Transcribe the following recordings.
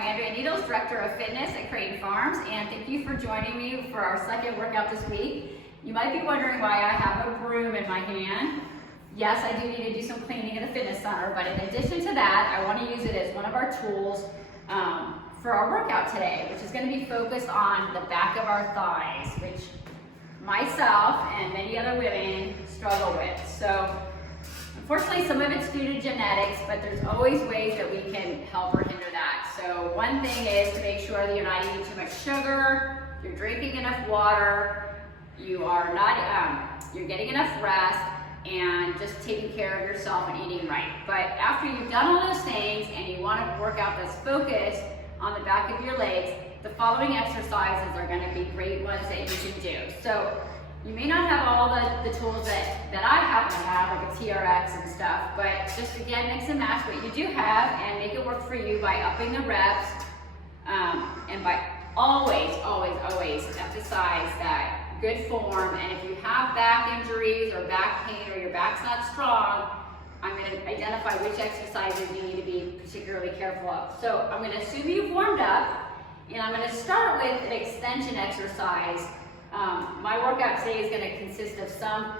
I'm Andrea, Director of Fitness at Creighton Farms, and thank you for joining me for our second workout this week. You might be wondering why I have a broom in my hand. Yes, I do need to do some cleaning in the fitness center, but in addition to that, I want to use it as one of our tools for our workout today, which is going to be focused on the back of our thighs, which myself and many other women struggle with. So unfortunately, some of it's due to genetics, but there's always ways that we can help or hinder that. So one thing is to make sure that you're not eating too much sugar, you're drinking enough water, you're getting enough rest, and just taking care of yourself and eating right. But after you've done all those things and you want to work out that's focused on the back of your legs, the following exercises are going to be great ones that you can do. So you may not have all the tools that I happen to have, like a TRX and stuff, but just again, mix and match what you do have and make it work for you by upping the reps and by always emphasize that good form. And if you have back injuries or back pain or your back's not strong, I'm going to identify which exercises you need to be particularly careful of. So I'm going to assume you've warmed up, and I'm going to start with an extension exercise. My workout today is going to consist of some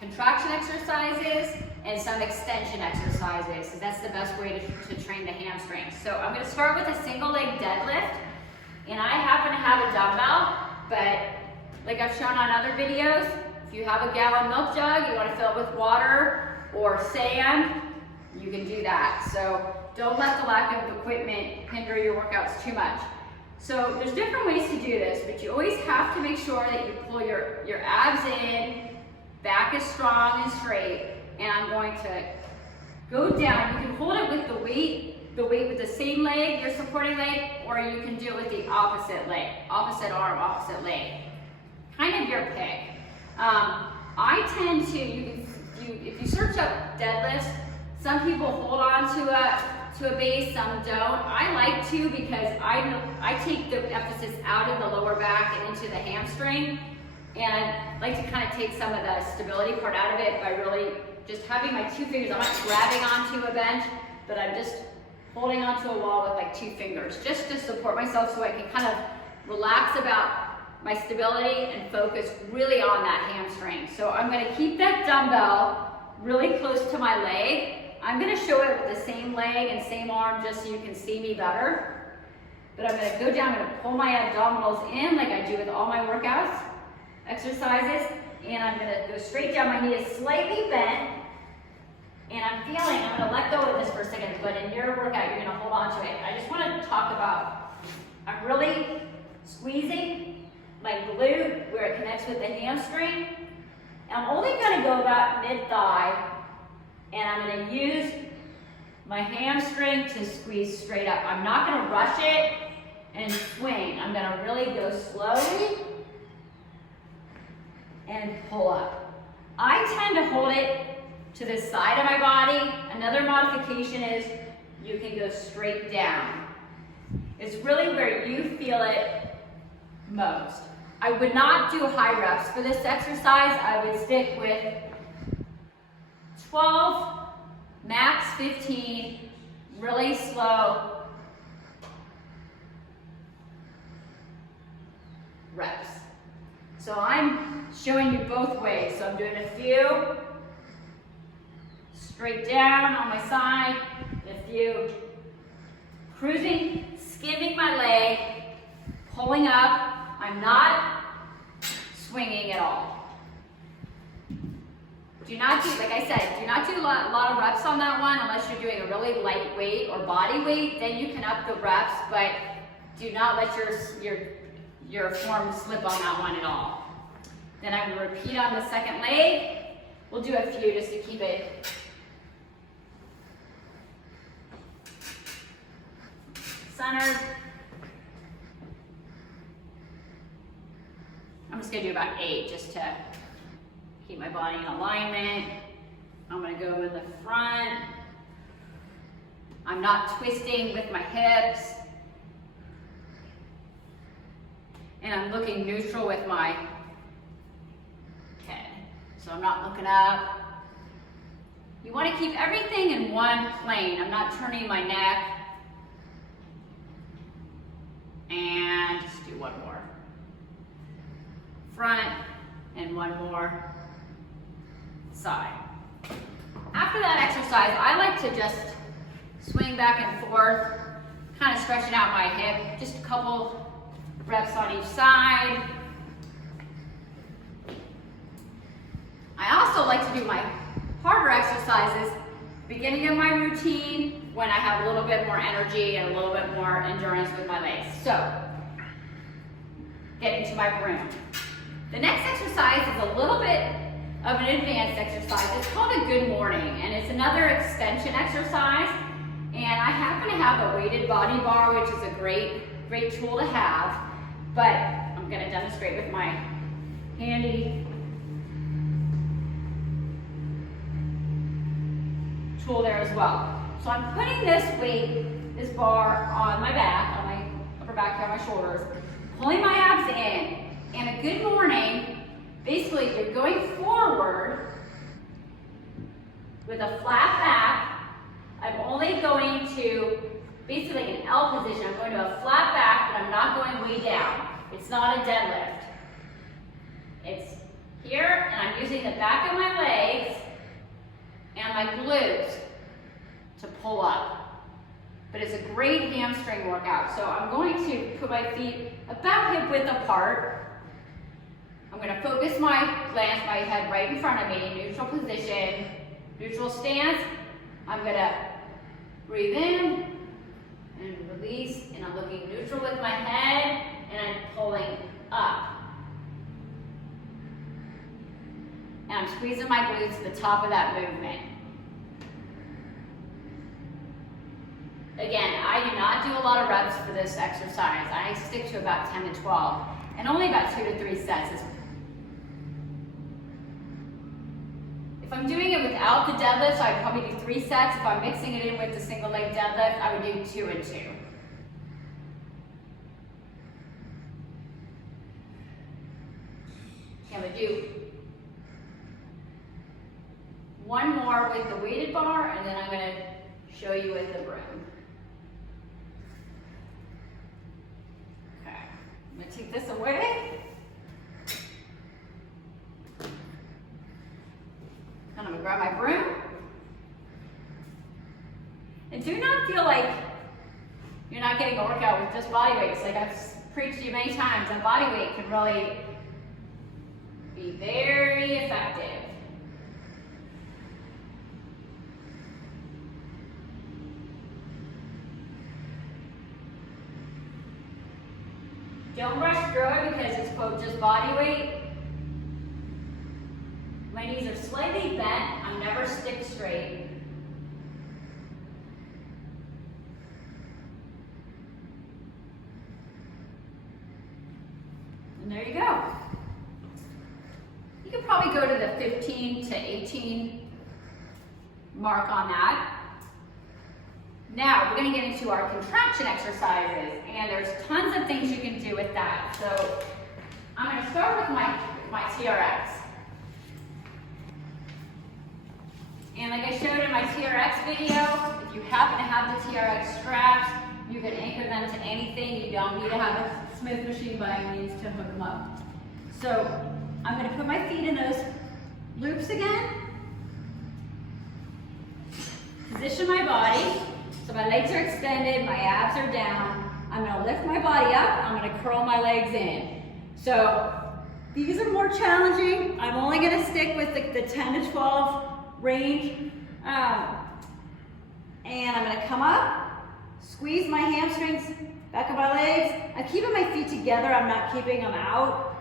contraction exercises and some extension exercises, because that's the best way to train the hamstrings. So I'm going to start with a single leg deadlift, and I happen to have a dumbbell, but like I've shown on other videos, if you have a gallon milk jug, you want to fill it with water or sand, you can do that. So don't let the lack of equipment hinder your workouts too much. So there's different ways to do this, but you always have to make sure that you pull your abs in, back is strong and straight, and I'm going to go down. You can hold it with the weight with the same leg, your supporting leg, or you can do it with the opposite leg, opposite arm, opposite leg. Kind of your pick. I tend to, if you search up deadlifts, some people hold on to a base, some don't. I like to because I take the emphasis out of the lower back and into the hamstring, and I like to kind of take some of the stability part out of it by really just having my two fingers. I'm not grabbing onto a bench, but I'm just holding onto a wall with like two fingers, just to support myself so I can kind of relax about my stability and focus really on that hamstring. So I'm going to keep that dumbbell really close to my leg. I'm going to show it with the same leg and same arm just so you can see me better. But I'm going to go down, I'm going to pull my abdominals in like I do with all my workouts, exercises, and I'm going to go straight down. My knee is slightly bent, and I'm going to let go of this for a second, but in your workout, you're going to hold on to it. I just want to talk about, I'm really squeezing my glute where it connects with the hamstring. I'm only going to go about mid-thigh, and I'm going to use my hamstring to squeeze straight up. I'm not going to rush it and swing. I'm going to really go slowly and pull up. I tend to hold it to the side of my body. Another modification is you can go straight down. It's really where you feel it most. I would not do high reps for this exercise. I would stick with 12, max 15, really slow reps. So I'm showing you both ways. So I'm doing a few straight down on my side, a few cruising, skimming my leg, pulling up. I'm not swinging at all. Do not do, like I said, do not do a lot of reps on that one unless you're doing a really light weight or body weight. Then you can up the reps, but do not let your form slip on that one at all. Then I'm going to repeat on the second leg. We'll do a few just to keep it centered. I'm just going to do about 8 just to keep my body in alignment. I'm going to go in the front. I'm not twisting with my hips. And I'm looking neutral with my head. So I'm not looking up. You want to keep everything in one plane. I'm not turning my neck. And just do one more. Front, and one more side. After that exercise, I like to just swing back and forth, kind of stretching out my hip, just a couple reps on each side. I also like to do my harder exercises beginning of my routine when I have a little bit more energy and a little bit more endurance with my legs. So, getting to my broom. The next exercise is a little bit of an advanced exercise. It's called a good morning, and it's another extension exercise. And I happen to have a weighted body bar, which is a great tool to have, but I'm gonna demonstrate with my handy tool there as well. So I'm putting this bar on my back, on my upper back here, on my shoulders, pulling my abs in, and a good morning, basically you're going forward with a flat back. I'm only going to, basically an L position, I'm going to a flat back, but I'm not going way down. It's not a deadlift. It's here, and I'm using the back of my legs and my glutes to pull up. But it's a great hamstring workout. So I'm going to put my feet about hip width apart. I'm going to focus my glance, my head right in front of me, neutral position, neutral stance. I'm going to breathe in and release, and I'm looking neutral with my head, and I'm pulling up. And I'm squeezing my glutes to the top of that movement. Again, I do not do a lot of reps for this exercise. I stick to about 10 to 12, and only about 2 to 3 sets. If I'm doing it without the deadlift, I'd probably do 3 sets. If I'm mixing it in with the single leg deadlift, I would do 2 and 2. I'm gonna do one more with the weighted bar, and then I'm gonna show you with the broom. Okay, I'm gonna take this away. And I'm gonna grab my broom. And do not feel like you're not getting a workout with just body weights. Like I've preached to you many times, that body weight can really be very effective. Don't rush through it because it's quote just body weight. My knees are slightly bent. I'm never stick straight. And there you go. You could probably go to the 15 to 18 mark on that. Now, we're going to get into our contraction exercises, and there's tons of things you can do with that. So, I'm going to start with my TRX. And like I showed in my TRX video, if you happen to have the TRX straps, you can anchor them to anything. You don't need to have a Smith machine by any means to hook them up. So, I'm going to put my feet in those loops again. Position my body. So my legs are extended, my abs are down. I'm going to lift my body up, I'm going to curl my legs in. So these are more challenging. I'm only going to stick with the 10 to 12 range. And I'm going to come up, squeeze my hamstrings, back of my legs. I'm keeping my feet together, I'm not keeping them out.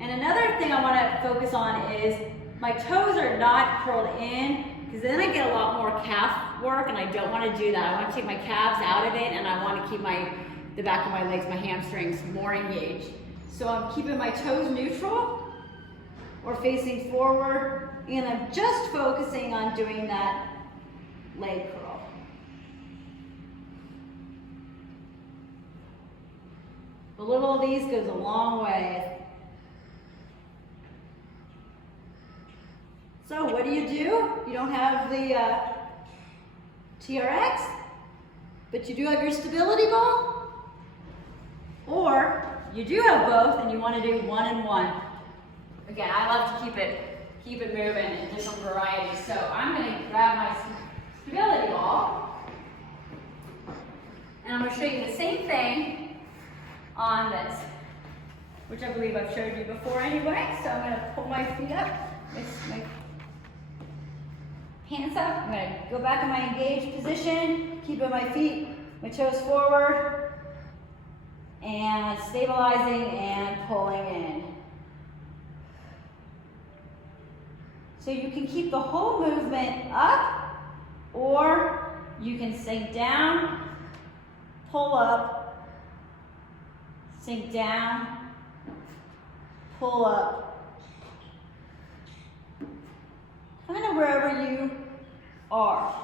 And another thing I want to focus on is my toes are not curled in, because then I get a lot more calf work, and I don't want to do that. I want to take my calves out of it, and I want to keep the back of my legs, my hamstrings, more engaged. So I'm keeping my toes neutral or facing forward, and I'm just focusing on doing that leg curl. A little of these goes a long way. So what do? You don't have the TRX, but you do have your stability ball. Or you do have both and you want to do 1 and 1. Again, I love to keep it moving in different varieties. So I'm going to grab my stability ball and I'm going to show you the same thing on this, which I believe I've showed you before anyway. So I'm going to pull my feet up, my hands up. I'm going to go back in my engaged position, keeping my feet, my toes forward, and stabilizing and pulling in. So you can keep the whole movement up, or you can sink down, pull up, sink down, pull up. Kind of wherever you are.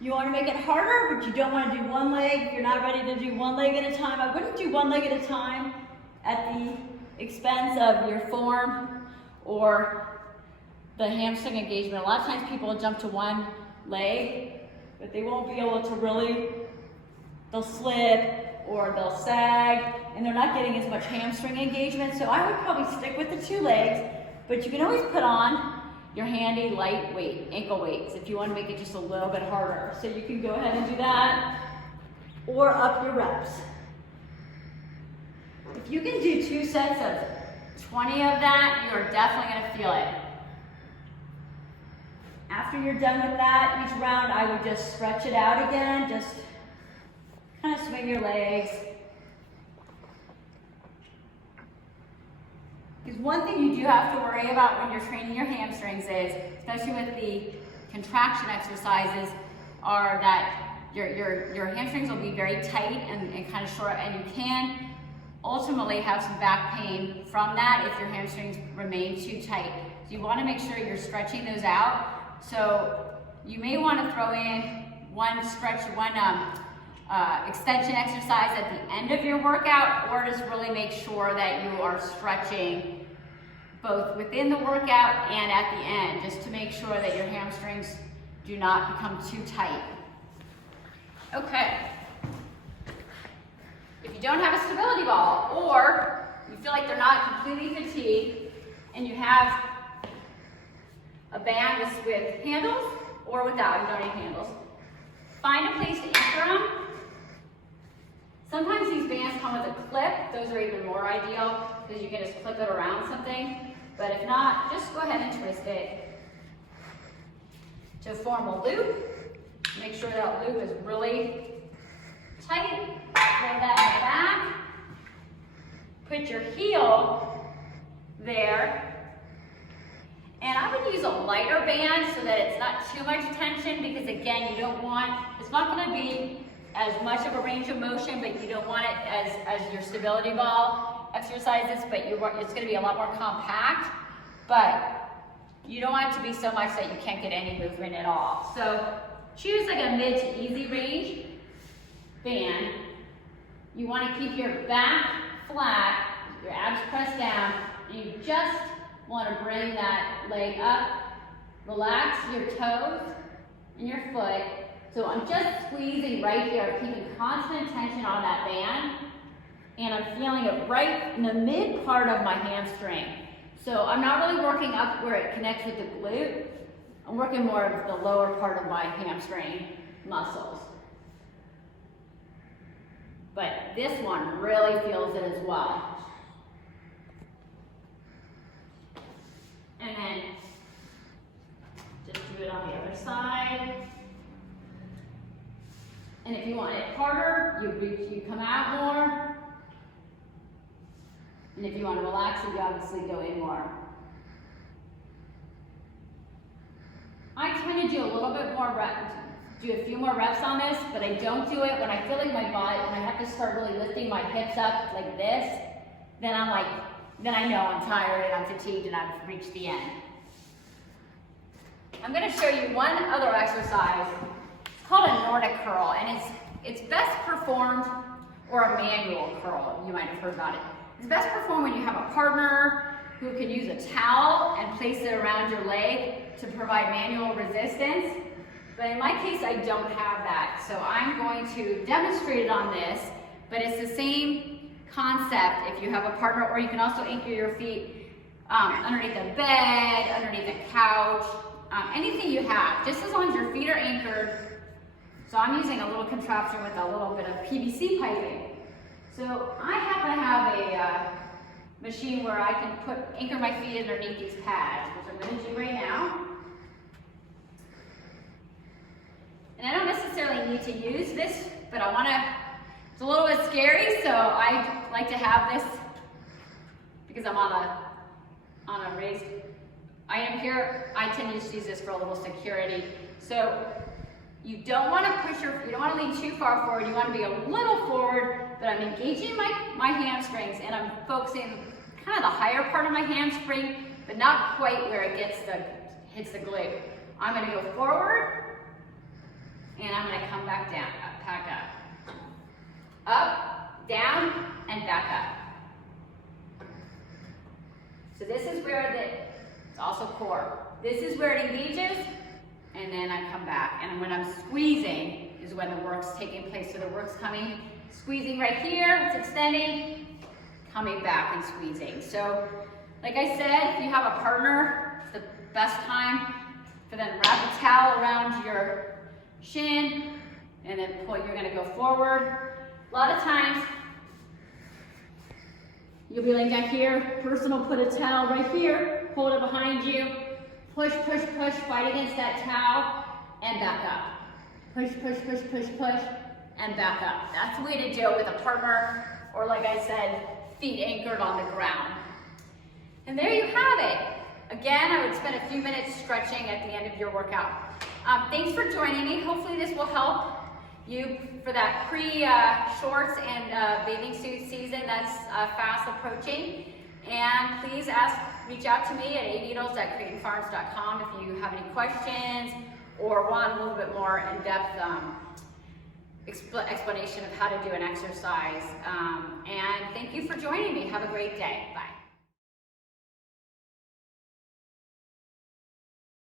You want to make it harder, but you don't want to do one leg. If you're not ready to do one leg at a time, I wouldn't do one leg at a time at the expense of your form or the hamstring engagement. A lot of times people will jump to one leg, but they won't be able to really, they'll slip or they'll sag, and they're not getting as much hamstring engagement. So I would probably stick with the 2 legs, but you can always put on your handy lightweight ankle weights if you want to make it just a little bit harder. So you can go ahead and do that, or up your reps. If you can do 2 sets of 20 of that, you are definitely going to feel it. After you're done with that, each round I would just stretch it out again, just kind of swing your legs. Because one thing you do have to worry about when you're training your hamstrings is, especially with the contraction exercises, are that your hamstrings will be very tight and kind of short, and you can ultimately have some back pain from that if your hamstrings remain too tight. So you want to make sure you're stretching those out. So you may want to throw in one extension exercise at the end of your workout, or just really make sure that you are stretching both within the workout and at the end, just to make sure that your hamstrings do not become too tight. Okay. If you don't have a stability ball, or you feel like they're not completely fatigued, and you have a band with handles or without, you don't need handles, find a place to anchor them. Sometimes these bands come with a clip. Those are even more ideal because you can just clip it around something. But if not, just go ahead and twist it to form a loop. Make sure that loop is really tight. Throw that back. Put your heel there. And I would use a lighter band so that it's not too much tension, because again, you don't want, it's not going to be as much of a range of motion, but you don't want it as your stability ball exercises, but it's going to be a lot more compact, but you don't want it to be so much that you can't get any movement at all. So choose like a mid to easy range band. You want to keep your back flat, your abs pressed down, and you just want to bring that leg up, relax your toes and your foot. So I'm just squeezing right here, keeping constant tension on that band, and I'm feeling it right in the mid part of my hamstring. So I'm not really working up where it connects with the glute. I'm working more of the lower part of my hamstring muscles. But this one really feels it as well. And then just do it on the other side. And if you want it harder, you come out more. And if you want to relax it, you obviously go in more. I tend to do a little bit more do a few more reps on this, but I don't do it when I feel like my body, when I have to start really lifting my hips up like this, then I know I'm tired and I'm fatigued and I've reached the end. I'm going to show you one other exercise. It's called a Nordic curl, and it's best performed, or a manual curl, you might have heard about it. It's best performed when you have a partner who can use a towel and place it around your leg to provide manual resistance. But in my case, I don't have that. So I'm going to demonstrate it on this, but it's the same concept if you have a partner, or you can also anchor your feet underneath the bed, underneath the couch, anything you have, just as long as your feet are anchored. So I'm using a little contraption with a little bit of PVC piping. So I happen to have a machine where I can anchor my feet underneath these pads, which I'm going to do right now. And I don't necessarily need to use this, but I want to, it's a little bit scary, so I like to have this because I'm on a raised item here. I tend to just use this for a little security. So you don't want to you don't want to lean too far forward. You want to be a little forward, but I'm engaging my hamstrings, and I'm focusing kind of the higher part of my hamstring, but not quite where it hits the glute. I'm going to go forward, and I'm going to come back down, back up. Up, down, and back up. So this is where it's also core. This is where it engages, and then I come back. And when I'm squeezing is when the work's taking place. So the work's coming, squeezing right here, it's extending, coming back and squeezing. So like I said, if you have a partner, it's the best time for them to wrap a towel around your shin, and then pull. You're going to go forward. A lot of times, you'll be laying back here, person will put a towel right here, hold it behind you, push, push, push, fight against that towel, and back up. Push, push, push, push, push, and back up. That's the way to do it with a partner, or like I said, feet anchored on the ground. And there you have it. Again, I would spend a few minutes stretching at the end of your workout. Thanks for joining me. Hopefully this will help you for that pre-shorts and bathing suit season that's fast approaching. And please reach out to me at aneedles@creatingfarms.com if you have any questions or want a little bit more in-depth explanation of how to do an exercise. And thank you for joining me. Have a great day. Bye.